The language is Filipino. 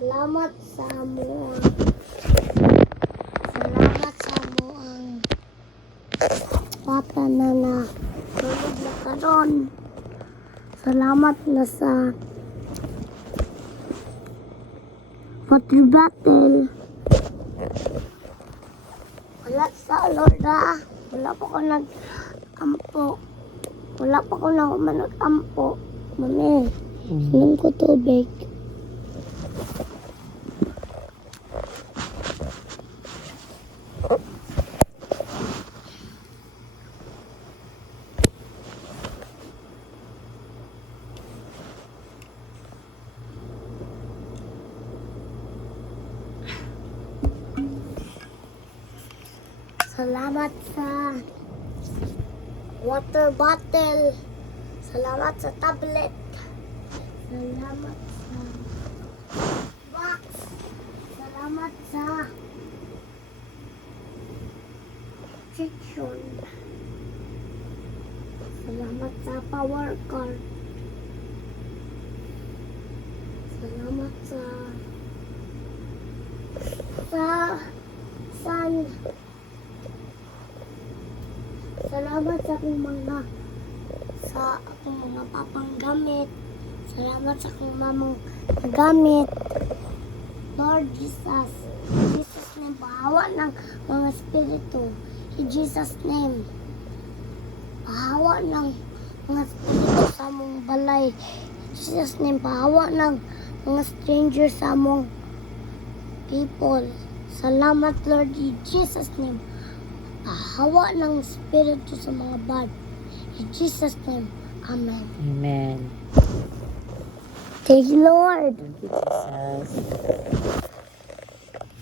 Salamat sa mo. Salamat sa mo ang papa na tulog na karon. Salamat na sa water bottle. Wala sa Lord ha. Wala pa ko nag-ampo. Wala pa ko nag-ampo. Mami, inom ko tubig. Salamat sa water bottle. Salamat sa tablet. Salamat sa box. Salamat sa section. Salamat sa power cord. Salamat sa sun. Salamat sa akong mga papang gamit. Salamat sa akong mamang gamit. Lord Jesus, in Jesus name, pahawa ng mga spirito. In Jesus name, pahawa ng mga spirito sa among balay. In Jesus name, pahawa ng mga strangers sa among people. Salamat Lord, in Jesus name. Pahawa ng spirito sa mga bad. In Jesus name, Amen. Amen. Thank you, Lord. Thank you, Jesus.